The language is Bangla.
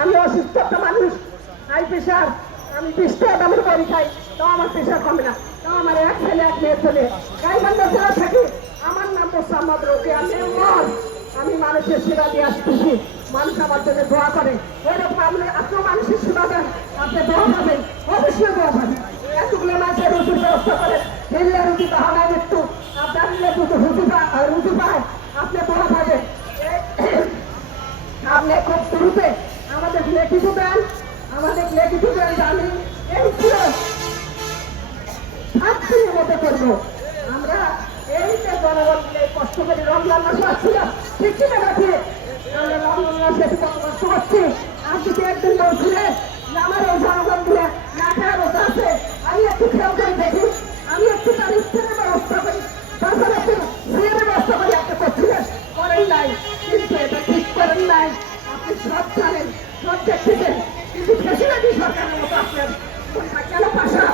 আমি অসুস্থ একটা মানুষ, হাই প্রেশার, আমি 20 টাকা দামের বড়ি খাই, তাও আমার প্রেশার কমে না। তাও আমার এক ছেলে এক মেয়ে ছেলে, গাইবান্ধা জেলা থাকি। আমার নাম মোসাম্মদ রোকেয়া মেম্বার। আমি মানুষের সেবা দিয়ে আসতেছি, মানুষ আমার জন্য দোয়া করে। ওইরকম আপনি আপনিও মানুষের সেবা দেন, আপনি দোয়া পাবেন, অবশ্যই দোয়া পাবেন। এতগুলো মাছের রুটির ব্যবস্থা করেন, হেলিয়া রুটি বাহানায় একটু আপনার রুটি পায়, আপনি দোয়া পাবেন। আপনি খুব শুরুতে আমাদের লিখিত দেন, আমি এই পুরো 7 দিনের মতো করবো। আমরা এই যে জনগণ কষ্ট করে রমজান মাসে আসছিলাম, ঠিক কিনা রাখি আমরা রমজান মাসে কত কষ্ট করছি। আপনি কি একদিন বলছিলেন যে আমার এই জনগণ গুলো না খাওয়ার মতো আছে, আমি একটু খেয়াল করে দেখি, আমি একটু তার ইফতারের ব্যবস্থা করি, তারপরে একটু বিয়ের ব্যবস্থা করি। আপনি করছিলেন, করেন নাই, কিন্তু এটা ঠিক করেন নাই। আপনি সব জানেন, সব দেখতেছেন, কিন্তু ফেসিলিটি সরকারের মতো আপনার কেন পাশা